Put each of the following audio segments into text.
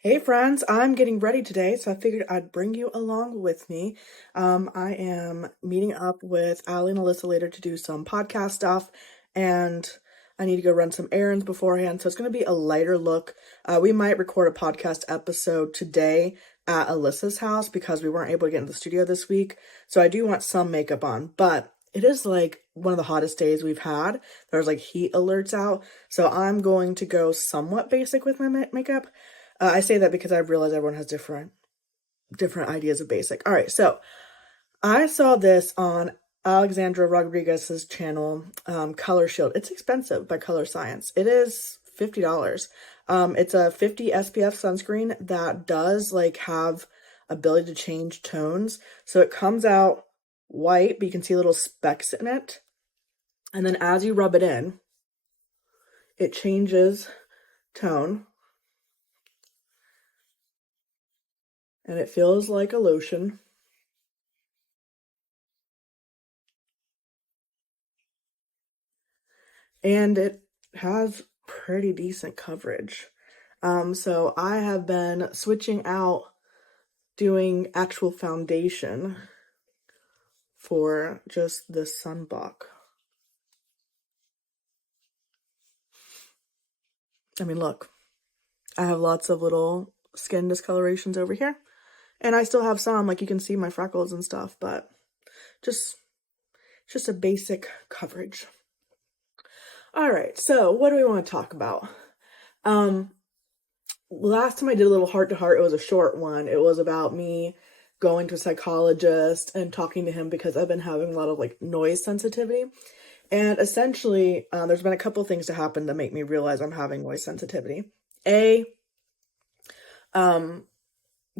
Hey friends, I'm getting ready today, so I figured I'd bring you along with me. I am meeting up with Allie and Alyssa later to do some podcast stuff, and I need to go run some errands beforehand, so it's going to be a lighter look. We might record a podcast episode today at Alyssa's house because we weren't able to get into the studio this week, so I do want some makeup on, but it is like one of the hottest days we've had. There's like heat alerts out, so I'm going to go somewhat basic with my makeup. I say that because I realize everyone has different ideas of basic. All right, so I saw this on Alexandra Rodriguez's channel, Color Shield. It's expensive by Color Science. It is $50. It's a 50 SPF sunscreen that does like have ability to change tones. So it comes out white, but you can see little specks in it. And then as you rub it in, it changes tone. And it feels like a lotion. And it has pretty decent coverage. So I have been switching out doing actual foundation for just this sunblock. I mean, look, I have lots of little skin discolorations over here, and I still have some, like you can see my freckles and stuff, but just a basic coverage. All right, so what do we want to talk about? Last time I did a little heart to heart, it was a short one. It was about me going to a psychologist and talking to him because I've been having a lot of like noise sensitivity. And essentially, there's been a couple things to happen to make me realize I'm having noise sensitivity.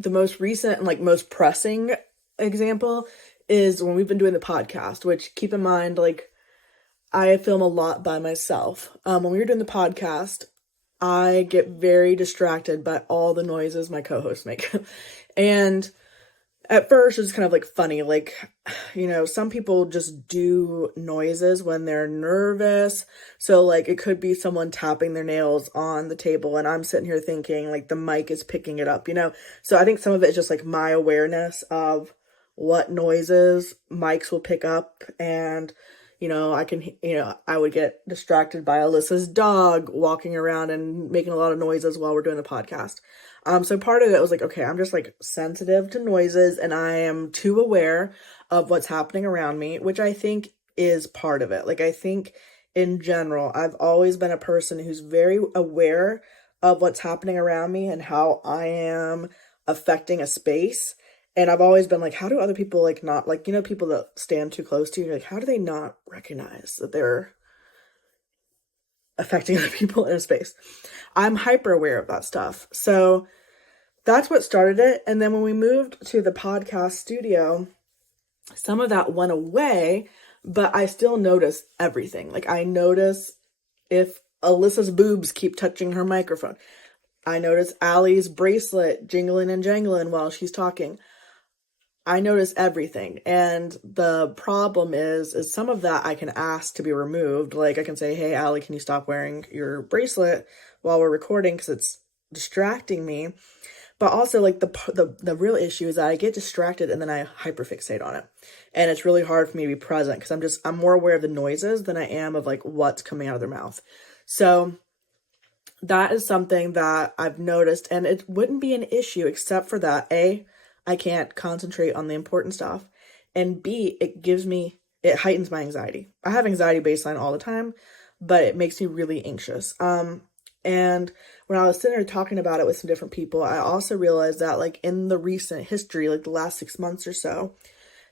The most recent and like most pressing example is when we've been doing the podcast, which keep in mind, like I film a lot by myself. When we were doing the podcast, I get very distracted by all the noises my co-hosts make. And at first it's kind of like funny, like, some people just do noises when they're nervous. So like it could be someone tapping their nails on the table and I'm sitting here thinking like the mic is picking it up, So I think some of it is just like my awareness of what noises mics will pick up. And I would get distracted by Alyssa's dog walking around and making a lot of noises while we're doing the podcast. So part of it was like, okay, I'm just like sensitive to noises and I am too aware of what's happening around me, which I think is part of it. Like, I think in general, I've always been a person who's very aware of what's happening around me and how I am affecting a space. And I've always been like, how do other people like not like, people that stand too close to you, like, how do they not recognize that they're affecting other people in a space? I'm hyper aware of that stuff. So that's what started it. And then when we moved to the podcast studio, some of that went away, but I still notice everything. Like I notice if Alyssa's boobs keep touching her microphone. I notice Allie's bracelet jingling and jangling while she's talking. I notice everything. And the problem is some of that I can ask to be removed. Like I can say, hey, Allie, can you stop wearing your bracelet while we're recording because it's distracting me. But also like the real issue is that I get distracted and then I hyperfixate on it. And it's really hard for me to be present because I'm more aware of the noises than I am of like what's coming out of their mouth. So that is something that I've noticed, and it wouldn't be an issue except for that I can't concentrate on the important stuff, and B, it heightens my anxiety. I have anxiety baseline all the time, but it makes me really anxious. And when I was sitting there talking about it with some different people, I also realized that like in the recent history, like the last 6 months or so,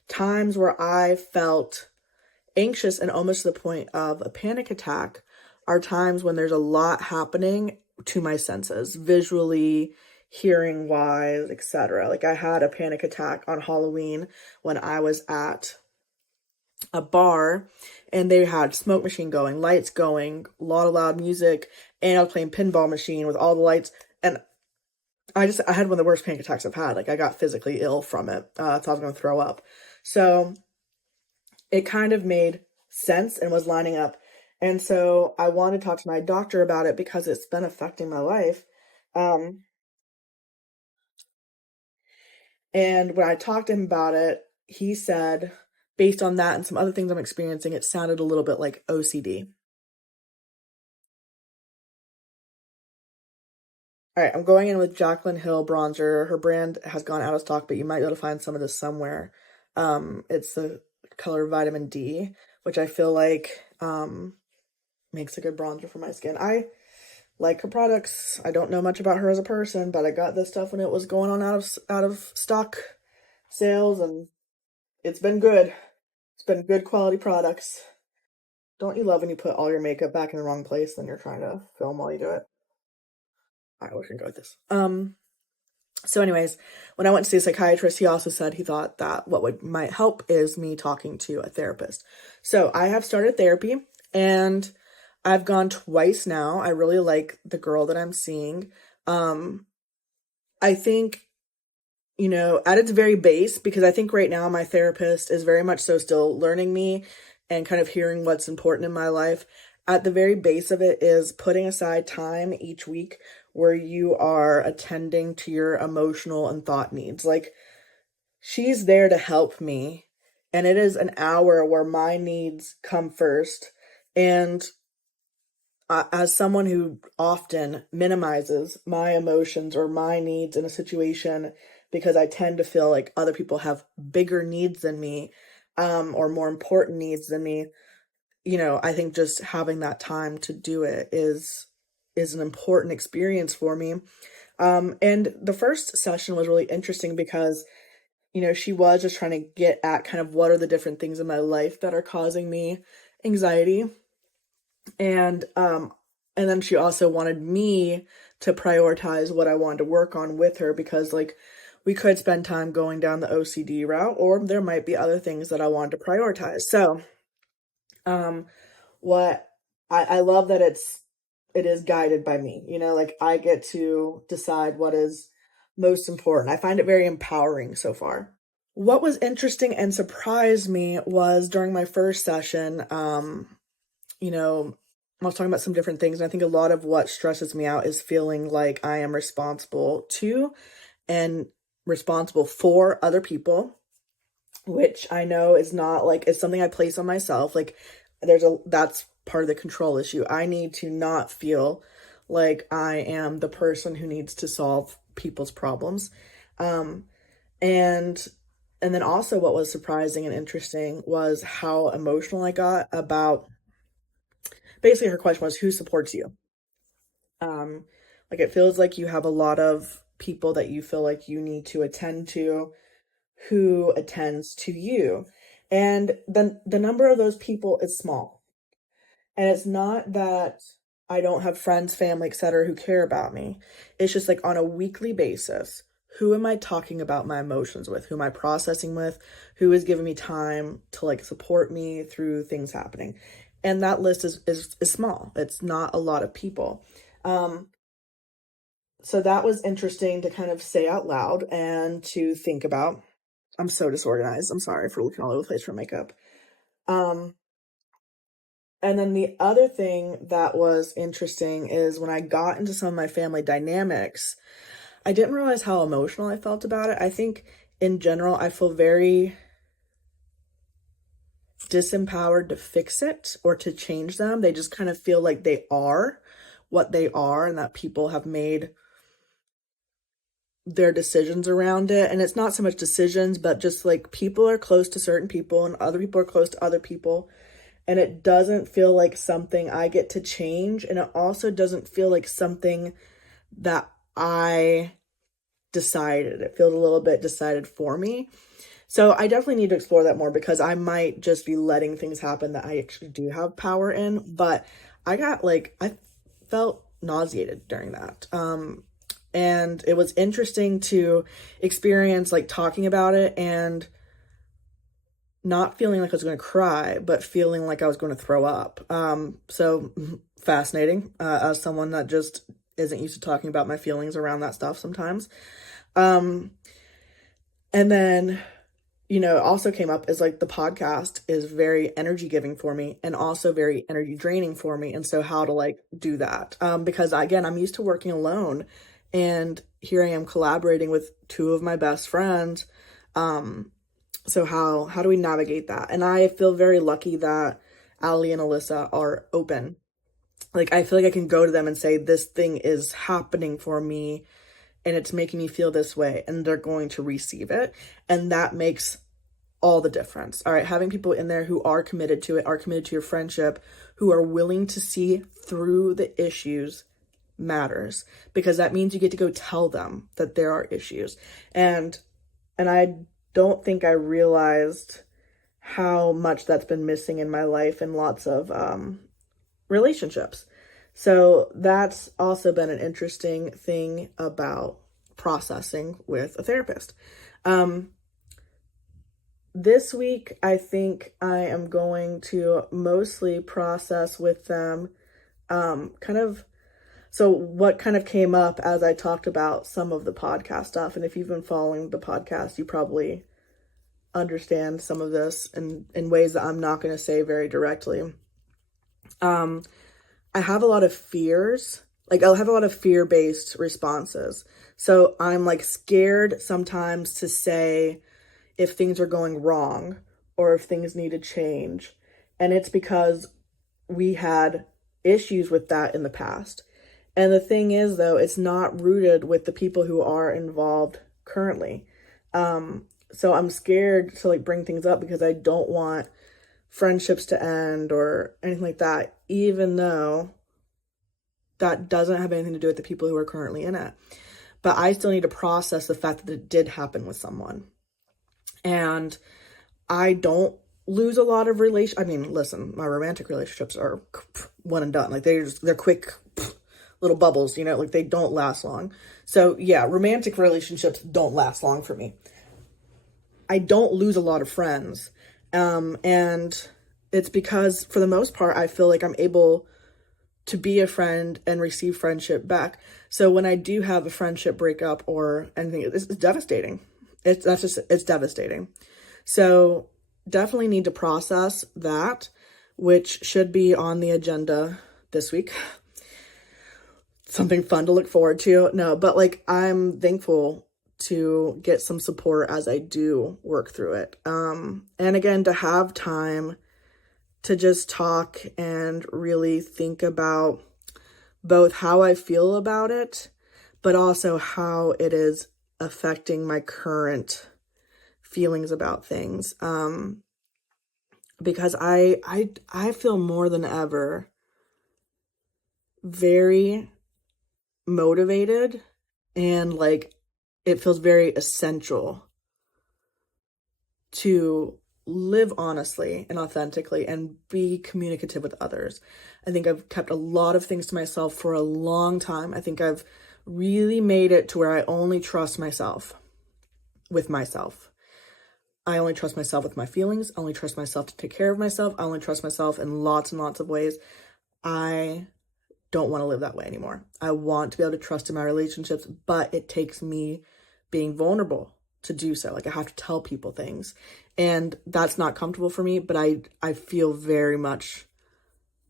times where I felt anxious and almost to the point of a panic attack are times when there's a lot happening to my senses, visually, hearing wise, etc. Like I had a panic attack on Halloween when I was at a bar and they had smoke machine going, lights going, a lot of loud music, and I was playing pinball machine with all the lights, and I had one of the worst panic attacks I've had. Like I got physically ill from it. I thought I was going to throw up. So it kind of made sense and was lining up. And so I wanted to talk to my doctor about it because it's been affecting my life. And when I talked to him about it, he said, based on that and some other things I'm experiencing, it sounded a little bit like OCD. All right, I'm going in with Jaclyn Hill bronzer. Her brand has gone out of stock, but you might be able to find some of this somewhere. It's the color Vitamin D, which I feel like makes a good bronzer for my skin. I like her products. I don't know much about her as a person, but I got this stuff when it was going on out of stock sales, and it's been good. It's been good quality products. Don't you love when you put all your makeup back in the wrong place, then you're trying to film while you do it? I wish I could go with this. So anyways, when I went to see a psychiatrist, he also said he thought that what might help is me talking to a therapist. So I have started therapy, and I've gone twice now. I really like the girl that I'm seeing. I think, at its very base, because I think right now my therapist is very much so still learning me and kind of hearing what's important in my life. At the very base of it is putting aside time each week where you are attending to your emotional and thought needs. Like, she's there to help me, and it is an hour where my needs come first. And as someone who often minimizes my emotions or my needs in a situation because I tend to feel like other people have bigger needs than me, or more important needs than me, I think just having that time to do it is an important experience for me. And the first session was really interesting because, she was just trying to get at kind of what are the different things in my life that are causing me anxiety. And then she also wanted me to prioritize what I wanted to work on with her, because like we could spend time going down the OCD route, or there might be other things that I wanted to prioritize. So, what I love that it is guided by me, like I get to decide what is most important. I find it very empowering so far. What was interesting and surprised me was during my first session, I was talking about some different things, and I think a lot of what stresses me out is feeling like I am responsible to and responsible for other people, which I know is not like, it's something I place on myself. Like that's part of the control issue. I need to not feel like I am the person who needs to solve people's problems. And then also what was surprising and interesting was how emotional I got about, basically her question was, who supports you? Like it feels like you have a lot of people that you feel like you need to attend to, who attends to you. And then the number of those people is small. And it's not that I don't have friends, family, etc., who care about me. It's just like on a weekly basis, who am I talking about my emotions with? Who am I processing with? Who is giving me time to like support me through things happening? And that list is small. It's not a lot of people. So that was interesting to kind of say out loud and to think about. I'm so disorganized. I'm sorry for looking all over the place for makeup. And then the other thing that was interesting is when I got into some of my family dynamics, I didn't realize how emotional I felt about it. I think in general, I feel very disempowered to fix it or to change them. They just kind of feel like they are what they are, and that people have made their decisions around it. And it's not so much decisions, but just like people are close to certain people and other people are close to other people. And it doesn't feel like something I get to change. And it also doesn't feel like something that I decided. It feels a little bit decided for me. So I definitely need to explore that more, because I might just be letting things happen that I actually do have power in. But I felt nauseated during that. And it was interesting to experience like talking about it and not feeling like I was going to cry, but feeling like I was going to throw up. So fascinating, as someone that just isn't used to talking about my feelings around that stuff sometimes. And then, also came up is like the podcast is very energy giving for me and also very energy draining for me. And so how to like do that? Because again, I'm used to working alone And here I am collaborating with two of my best friends. So how do we navigate that? And I feel very lucky that Ali and Alyssa are open. Like, I feel like I can go to them and say, this thing is happening for me and it's making me feel this way, and they're going to receive it. And that makes all the difference. All right, having people in there who are committed to it, are committed to your friendship, who are willing to see through the issues matters, because that means you get to go tell them that there are issues. And I don't think I realized how much that's been missing in my life in lots of relationships. So that's also been an interesting thing about processing with a therapist. This week, I think I am going to mostly process with them so what kind of came up as I talked about some of the podcast stuff. And if you've been following the podcast, you probably understand some of this in ways that I'm not going to say very directly. I have a lot of fears. Like, I'll have a lot of fear-based responses. So I'm like scared sometimes to say if things are going wrong or if things need to change. And it's because we had issues with that in the past. And the thing is, though, it's not rooted with the people who are involved currently. So I'm scared to like bring things up because I don't want friendships to end or anything like that, even though that doesn't have anything to do with the people who are currently in it. But I still need to process the fact that it did happen with someone. And I don't lose a lot of I mean, listen, my romantic relationships are one and done. Like, they're quick little bubbles, like they don't last long. So yeah, romantic relationships don't last long for me. I don't lose a lot of friends. And it's because for the most part, I feel like I'm able to be a friend and receive friendship back. So when I do have a friendship breakup or anything, it's devastating. It's devastating. So definitely need to process that, which should be on the agenda this week. Something fun to look forward to. No, but like, I'm thankful to get some support as I do work through it. And again, to have time to just talk and really think about both how I feel about it, but also how it is affecting my current feelings about things. Because I feel more than ever very motivated, and like it feels very essential to live honestly and authentically and be communicative with others. I think I've kept a lot of things to myself for a long time. I think I've really made it to where I only trust myself with myself. I only trust myself with my feelings. I only trust myself to take care of myself. I only trust myself in lots and lots of ways. I don't want to live that way anymore. I want to be able to trust in my relationships, but it takes me being vulnerable to do so. Like, I have to tell people things, and that's not comfortable for me, but I feel very much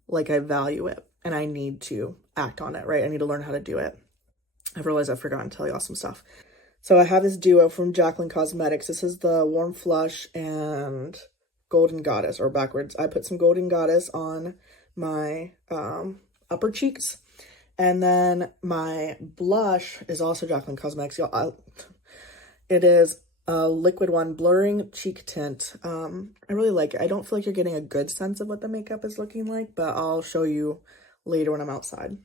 like I value it and I need to act on it, right? I need to learn how to do it. I realized I've forgotten to tell y'all some stuff. So I have this duo from Jaclyn Cosmetics. This is the Warm Flush and Golden Goddess, or backwards. I put some Golden Goddess on my upper cheeks. And then my blush is also Jaclyn Cosmetics. It is a liquid one, blurring cheek tint. I really like it. I don't feel like you're getting a good sense of what the makeup is looking like, but I'll show you later when I'm outside.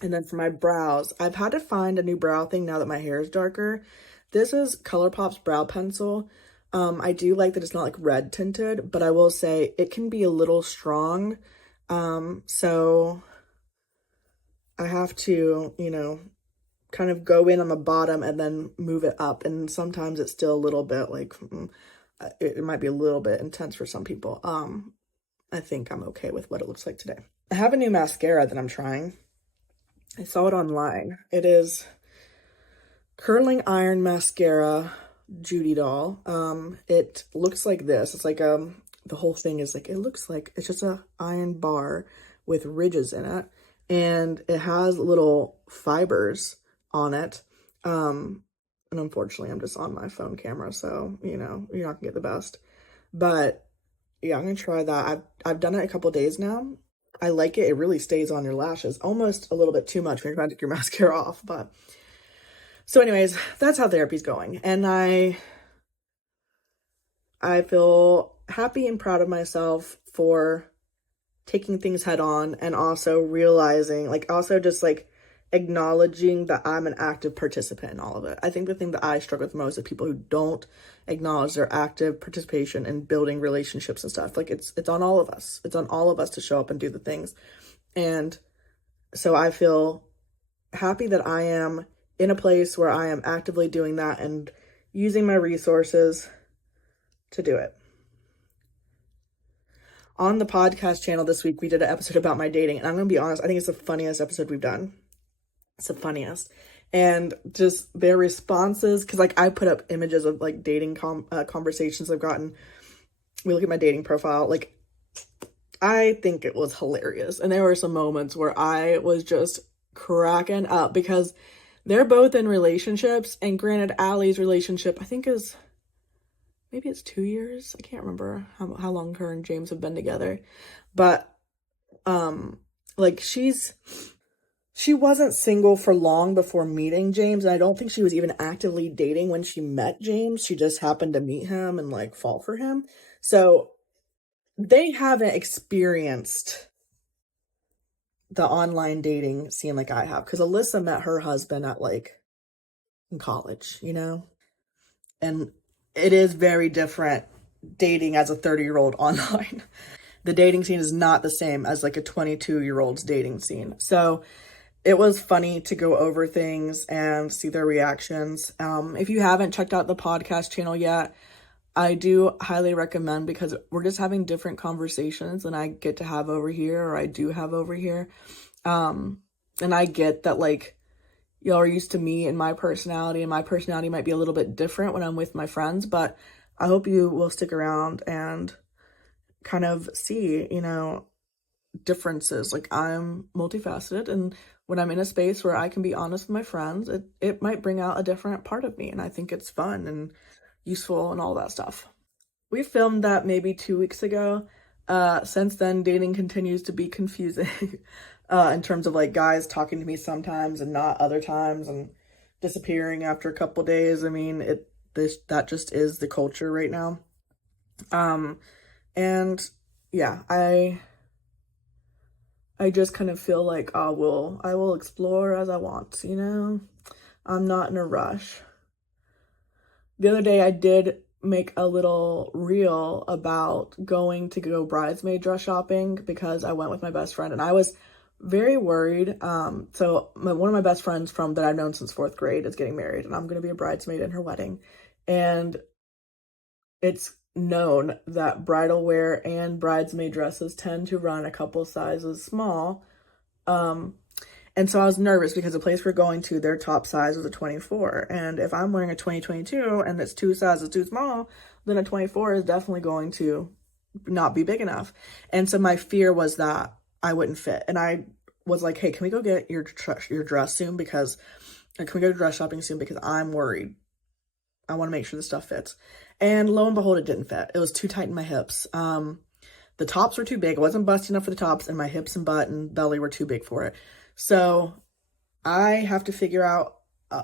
And then for my brows, I've had to find a new brow thing now that my hair is darker. This is ColourPop's brow pencil. I do like that it's not like red tinted, but I will say it can be a little strong. So I have to, kind of go in on the bottom and then move it up. And sometimes it's still a little bit like, it might be a little bit intense for some people. I think I'm okay with what it looks like today. I have a new mascara that I'm trying. I saw it online. It is Curling Iron Mascara Judy Doll. It looks like this. It's like, the whole thing is like, it looks like it's just a iron bar with ridges in it. And it has little fibers on it. And unfortunately, I'm just on my phone camera, so, you know, you're not gonna get the best. But yeah, I'm gonna try that. I've done it a couple days now. I like it. It really stays on your lashes, almost a little bit too much when you're trying to take your mascara off. But so anyways, that's how therapy's going. And I feel happy and proud of myself for taking things head on, and also realizing, like, also just like acknowledging that I'm an active participant in all of it. I think the thing that I struggle with most is people who don't acknowledge their active participation in building relationships and stuff. Like, it's on all of us. It's on all of us to show up and do the things. And so I feel happy that I am in a place where I am actively doing that and using my resources to do it. On the podcast channel this week, we did an episode about my dating, and I'm gonna be honest, I think it's the funniest episode we've done. It's the funniest. And just their responses, because like I put up images of like dating conversations I've gotten. We look at my dating profile, like I think it was hilarious. And there were some moments where I was just cracking up because they're both in relationships, and granted, Allie's relationship I think is maybe it's 2 years. I can't remember how long her and James have been together. But like she wasn't single for long before meeting James, and I don't think she was even actively dating when she met James. She just happened to meet him and like fall for him. So they haven't experienced the online dating scene like I have, because Alyssa met her husband at like in college, you know? And it is very different dating as a 30-year-old online. The dating scene is not the same as like a 22-year-old's dating scene. So it was funny to go over things and see their reactions. If you haven't checked out the podcast channel yet, I do highly recommend, because we're just having different conversations than I get to have over here, or I do have over here. And I get that like y'all are used to me and my personality might be a little bit different when I'm with my friends, but I hope you will stick around and kind of see, you know, differences. Like, I'm multifaceted, and when I'm in a space where I can be honest with my friends, it might bring out a different part of me, and I think it's fun and useful and all that stuff. We filmed that maybe 2 weeks ago. Since then, dating continues to be confusing in terms of like guys talking to me sometimes and not other times, and disappearing after a couple days. I mean, that just is the culture right now. And yeah, I just kind of feel like I will explore as I want, you know? I'm not in a rush. The other day I did make a little reel about going to go bridesmaid dress shopping, because I went with my best friend and I was very worried. So one of my best friends that I've known since 4th grade is getting married, and I'm going to be a bridesmaid in her wedding. And it's known that bridal wear and bridesmaid dresses tend to run a couple sizes small. And so I was nervous because the place we're going to, their top size was a 24. And if I'm wearing a 2022 and it's 2 sizes too small, then a 24 is definitely going to not be big enough. And so my fear was that I wouldn't fit. And I was like, hey, can we go get your dress soon? Can we go dress shopping soon? Because I'm worried. I want to make sure the stuff fits. And lo and behold, it didn't fit. It was too tight in my hips. The tops were too big. It wasn't busty enough for the tops, and my hips and butt and belly were too big for it. So I have to figure out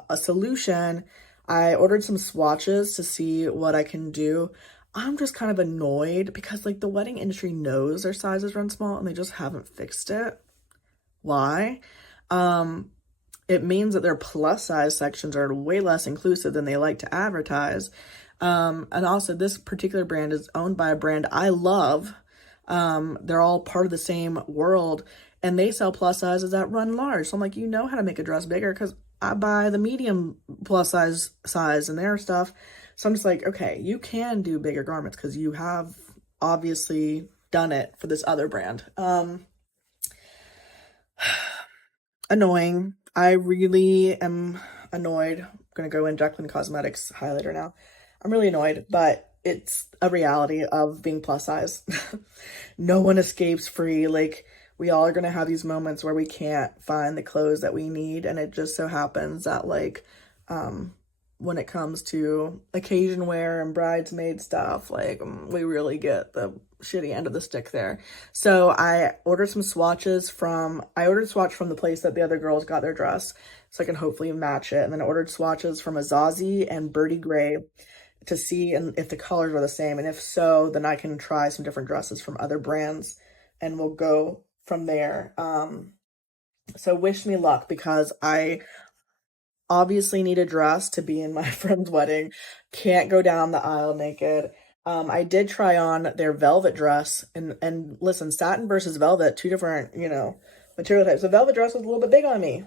a solution. I ordered some swatches to see what I can do. I'm just kind of annoyed because like the wedding industry knows their sizes run small and they just haven't fixed it. Why? It means that their plus size sections are way less inclusive than they like to advertise. And also, this particular brand is owned by a brand I love. They're all part of the same world, and they sell plus sizes that run large. So I'm like, you know how to make a dress bigger, because I buy the medium plus size in their stuff. So I'm just like, okay, you can do bigger garments because you have obviously done it for this other brand. Annoying. I really am annoyed. I'm gonna go in Jacqueline Cosmetics highlighter now. I'm really annoyed, but it's a reality of being plus size. No one escapes free. Like, we all are going to have these moments where we can't find the clothes that we need. And it just so happens that like, when it comes to occasion wear and bridesmaid stuff, like we really get the shitty end of the stick there. So I ordered some swatches I ordered a swatch from the place that the other girls got their dress, so I can hopefully match it. And then I ordered swatches from Azazi and Birdie Gray to see if the colors were the same. And if so, then I can try some different dresses from other brands and we'll go from there. So wish me luck, because I obviously need a dress to be in my friend's wedding. Can't go down the aisle naked. I did try on their velvet dress, and listen, satin versus velvet, two different, material types. The velvet dress was a little bit big on me.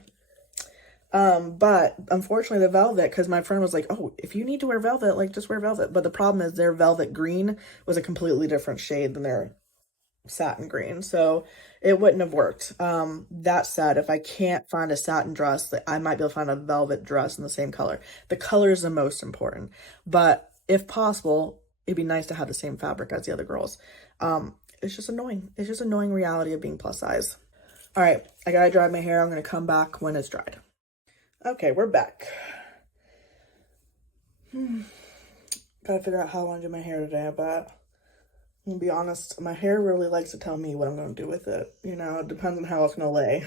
But unfortunately the velvet, because my friend was like, oh, if you need to wear velvet, like just wear velvet. But the problem is their velvet green was a completely different shade than their satin green, so it wouldn't have worked. That said, if I can't find a satin dress, I might be able to find a velvet dress in the same color. The color is the most important, but if possible, it'd be nice to have the same fabric as the other girls. It's just annoying. It's just annoying reality of being plus size. All right, I gotta dry my hair. I'm gonna come back when it's dried. Okay, we're back. Gotta figure out how I want to do my hair today, but I'm gonna be honest, my hair really likes to tell me what I'm gonna do with it. It depends on how it's gonna lay.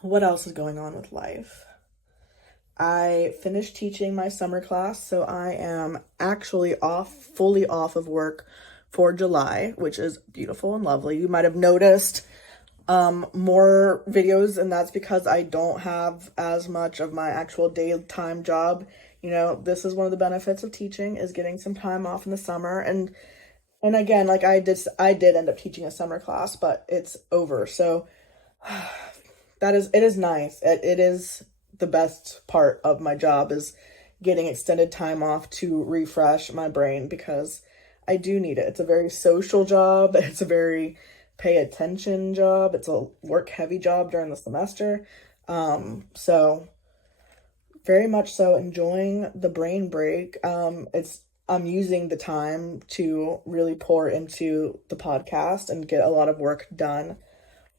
What else is going on with life? I finished teaching my summer class, so I am actually fully off of work for July, which is beautiful and lovely. You might have noticed more videos, and that's because I don't have as much of my actual daytime job. This is one of the benefits of teaching, is getting some time off in the summer. And again, like I did end up teaching a summer class, but it's over. So it is nice. It is the best part of my job, is getting extended time off to refresh my brain, because I do need it. It's a very social job. It's a very pay attention job. It's a work heavy job during the semester. So very much so enjoying the brain break. I'm using the time to really pour into the podcast and get a lot of work done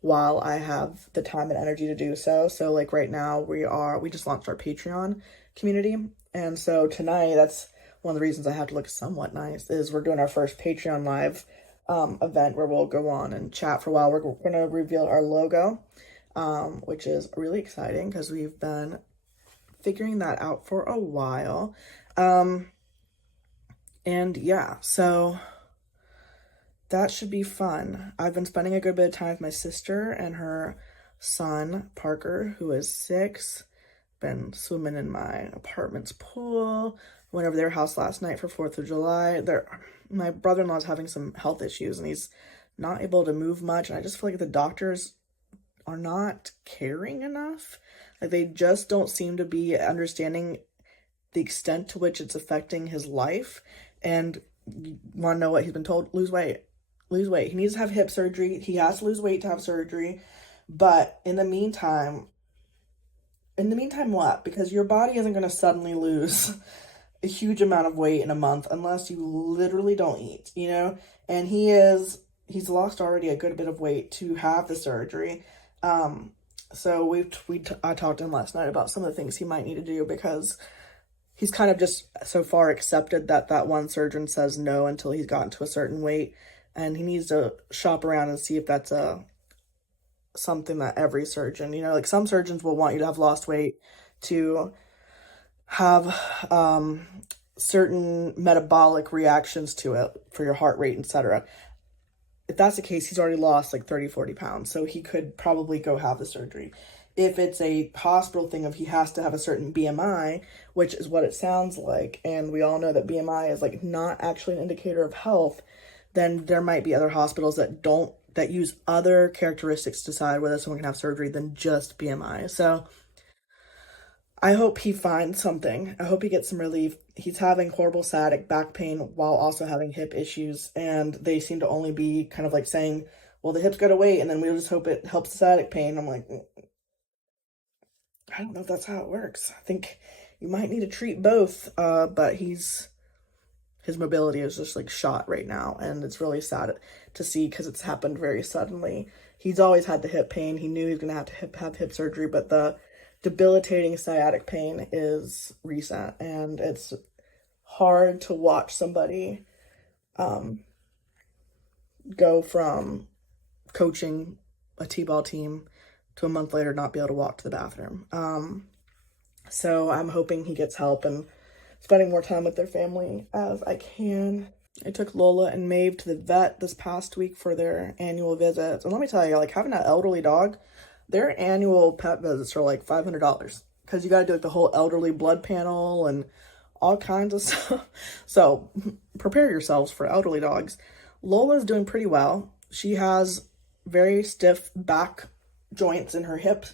while I have the time and energy to do so. So like right now we just launched our Patreon community. And so tonight, that's one of the reasons I have to look somewhat nice, is we're doing our first Patreon live event where we'll go on and chat for a while. We're going to reveal our logo, which is really exciting because we've been figuring that out for a while. And yeah, so that should be fun. I've been spending a good bit of time with my sister and her son, Parker, who is 6. Been swimming in my apartment's pool. Went over their house last night for 4th of July. My brother-in-law's having some health issues and he's not able to move much. And I just feel like the doctors are not caring enough. Like they just don't seem to be understanding the extent to which it's affecting his life. And you want to know what he's been told? Lose weight. Lose weight. He needs to have hip surgery. He has to lose weight to have surgery. But in the meantime, what? Because your body isn't going to suddenly lose a huge amount of weight in a month unless you literally don't eat, And he's lost already a good bit of weight to have the surgery. So I talked to him last night about some of the things he might need to do, because he's kind of just so far accepted that one surgeon says no until he's gotten to a certain weight, and he needs to shop around and see if that's something that every surgeon, like some surgeons will want you to have lost weight to have certain metabolic reactions to it for your heart rate, etc. If that's the case, he's already lost like 30-40 pounds, so he could probably go have the surgery. If it's a hospital thing of he has to have a certain BMI, which is what it sounds like, and we all know that BMI is like not actually an indicator of health, then there might be other hospitals that use other characteristics to decide whether someone can have surgery than just BMI. So I hope he finds something. I hope he gets some relief. He's having horrible sciatic back pain while also having hip issues, and they seem to only be kind of like saying, well, the hips gotta wait, and then we'll just hope it helps the sciatic pain. I'm like, I don't know if that's how it works. I think you might need to treat both, but he's his mobility is just like shot right now, and it's really sad to see because it's happened very suddenly. He's always had the hip pain. He knew he was gonna have to have hip surgery, but the debilitating sciatic pain is recent, and it's hard to watch somebody go from coaching a t-ball team to a month later not be able to walk to the bathroom. So I'm hoping he gets help and spending more time with their family as I can. I took Lola and Maeve to the vet this past week for their annual visits. And let me tell you, like having an elderly dog, their annual pet visits are like $500 because you got to do like the whole elderly blood panel and all kinds of stuff. So prepare yourselves for elderly dogs. Lola's doing pretty well. She has very stiff back joints in her hips,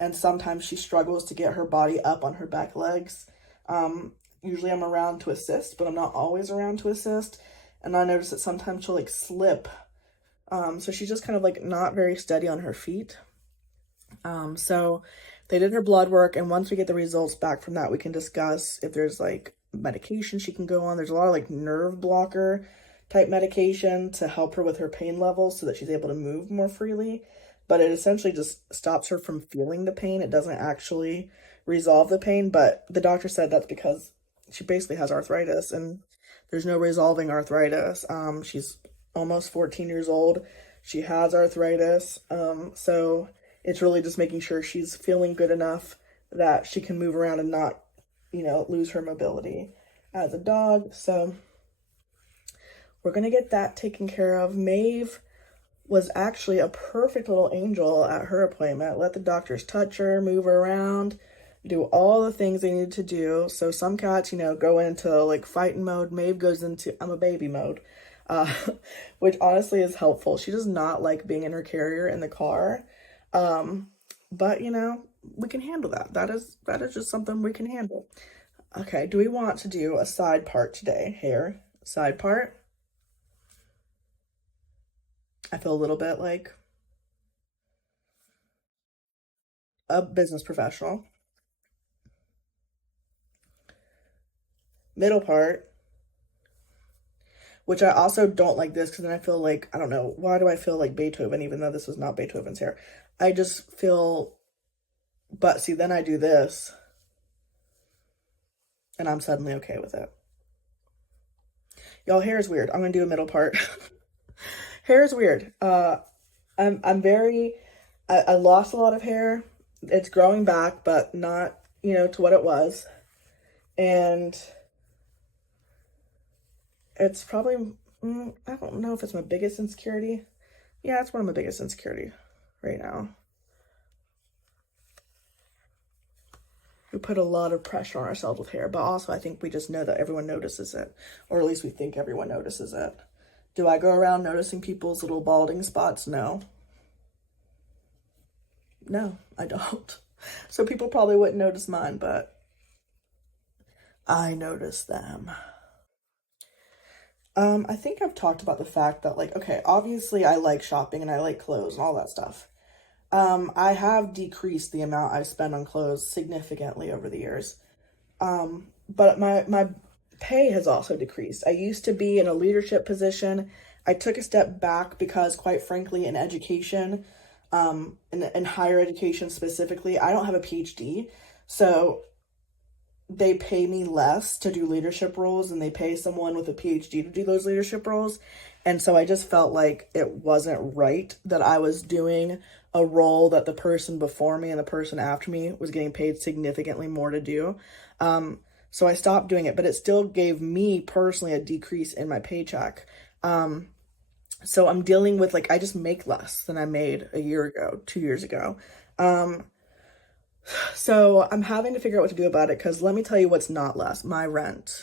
and sometimes she struggles to get her body up on her back legs. Usually I'm around to assist, but I'm not always around to assist. And I notice that sometimes she'll like slip. So she's just kind of like not very steady on her feet. So they did her blood work, and once we get the results back from that, we can discuss if there's like medication she can go on. There's a lot of like nerve blocker type medication to help her with her pain levels so that she's able to move more freely. But it essentially just stops her from feeling the pain. It doesn't actually resolve the pain, but the doctor said that's because she basically has arthritis, and there's no resolving arthritis. She's almost 14 years old. She has arthritis. So it's really just making sure she's feeling good enough that she can move around and not, lose her mobility as a dog. So we're going to get that taken care of. Maeve was actually a perfect little angel at her appointment. Let the doctors touch her, move her around, do all the things they needed to do. So some cats, go into like fighting mode. Maeve goes into I'm a baby mode, which honestly is helpful. She does not like being in her carrier in the car. But we can handle that. That is just something we can handle. Okay, do we want to do a side part today? Hair, side part. I feel a little bit like a business professional. Middle part, which I also don't like this because then I feel like, I don't know, why do I feel like Beethoven even though this was not Beethoven's hair? I just feel, but see, then I do this and I'm suddenly okay with it. Y'all, hair is weird. I'm gonna do a middle part. Hair is weird. I'm very, I lost a lot of hair. It's growing back, but not, to what it was. And it's probably, I don't know if it's my biggest insecurity. Yeah, it's one of my biggest insecurity right now. We put a lot of pressure on ourselves with hair, but also I think we just know that everyone notices it, or at least we think everyone notices it. Do I go around noticing people's little balding spots? No. No, I don't. So people probably wouldn't notice mine, but I notice them. I think I've talked about the fact that, like, okay, obviously I like shopping and I like clothes and all that stuff. I have decreased the amount I spend on clothes significantly over the years. But my pay has also decreased. I used to be in a leadership position. I took a step back because, quite frankly, in education, in higher education specifically, I don't have a PhD. So they pay me less to do leadership roles and they pay someone with a PhD to do those leadership roles. And so I just felt like it wasn't right that I was doing a role that the person before me and the person after me was getting paid significantly more to do. So I stopped doing it, but it still gave me personally a decrease in my paycheck. So I'm dealing with, like, I just make less than I made a year ago, 2 years ago. So I'm having to figure out what to do about it, because let me tell you what's not less, my rent.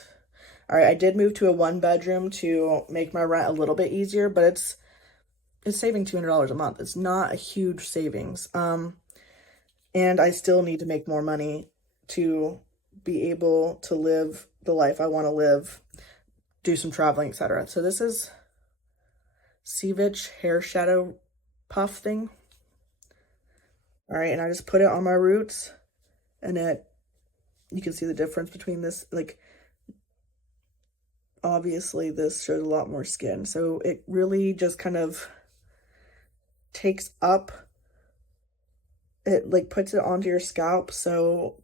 All right, I did move to a 1 bedroom to make my rent a little bit easier, but it's saving $200 a month. It's not a huge savings. And I still need to make more money to be able to live the life I want to live, do some traveling, etc. So this is Sevich hair shadow puff thing. All right, and I just put it on my roots, and you can see the difference between this, like, obviously this shows a lot more skin. So it really just kind of takes up, it like puts it onto your scalp so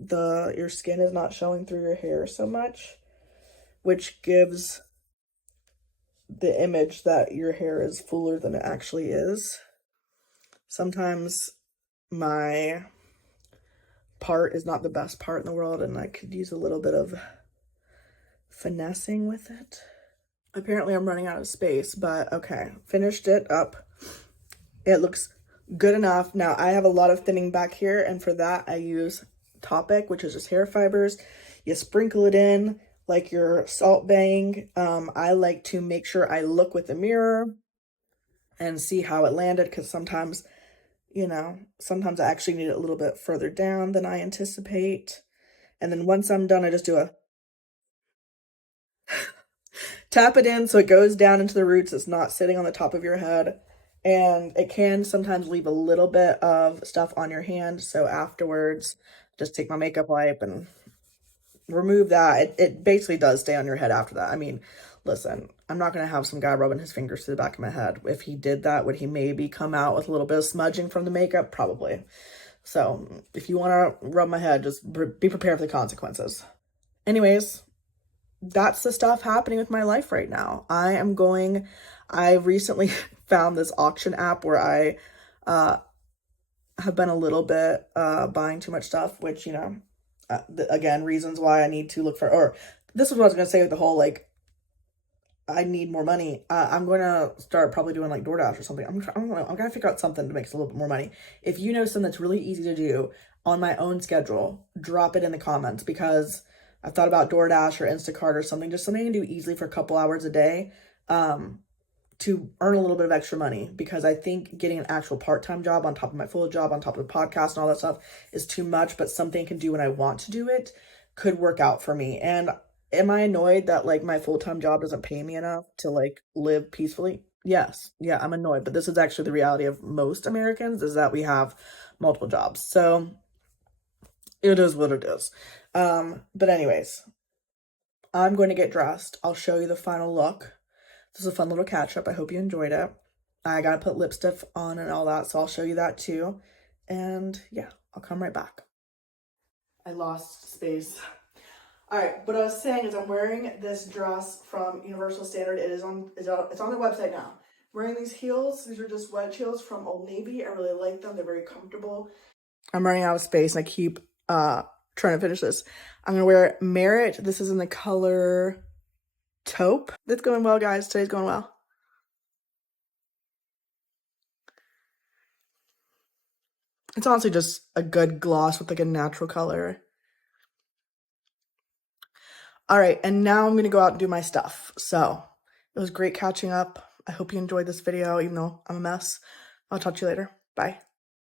your skin is not showing through your hair so much, which gives the image that your hair is fuller than it actually is. Sometimes my part is not the best part in the world and I could use a little bit of finessing with it. Apparently I'm running out of space, but okay, finished it up. It looks good enough. Now I have a lot of thinning back here, and for that I use Topic, which is just hair fibers. You sprinkle it in like you're salt baying. I like to make sure I look with the mirror and see how it landed, because sometimes, you know, sometimes I actually need it a little bit further down than I anticipate. And then once I'm done, I just do a tap it in so it goes down into the roots. It's not sitting on the top of your head. And it can sometimes leave a little bit of stuff on your hand. So afterwards, just take my makeup wipe and remove that. It basically does stay on your head after that. I mean, listen, I'm not going to have some guy rubbing his fingers to the back of my head. If he did that, would he maybe come out with a little bit of smudging from the makeup? Probably. So if you want to rub my head, just be prepared for the consequences. Anyways, that's the stuff happening with my life right now. I recently found this auction app where I have been a little bit buying too much stuff, which, you know, again, reasons why I need to look for, or this is what I was going to say with the whole, like, I need more money. I'm going to start probably doing like DoorDash or something. I'm going to figure out something to make us a little bit more money. If you know something that's really easy to do on my own schedule, drop it in the comments, because I've thought about DoorDash or Instacart or something, just something I can do easily for a couple hours a day to earn a little bit of extra money, because I think getting an actual part-time job on top of my full job, on top of the podcast and all that stuff is too much, but something I can do when I want to do it could work out for me. And am I annoyed that like my full-time job doesn't pay me enough to like live peacefully? Yes. Yeah, I'm annoyed, but this is actually the reality of most Americans, is that we have multiple jobs. So it is what it is. But anyways, I'm going to get dressed. I'll show you the final look. This is a fun little catch up. I hope you enjoyed it. I gotta put lipstick on and all that, so I'll show you that too. And yeah, I'll come right back. I lost space. All right, what I was saying is I'm wearing this dress from Universal Standard. It's on their website now. I'm wearing these heels. These are just wedge heels from Old Navy. I really like them. They're very comfortable. I'm running out of space and I keep trying to finish this. I'm gonna wear Merit. This is in the color taupe. That's going well, guys. Today's going well. It's honestly just a good gloss with like a natural color. All right, and now I'm gonna go out and do my stuff. So it was great catching up. I hope you enjoyed this video, even though I'm a mess. I'll talk to you later. Bye.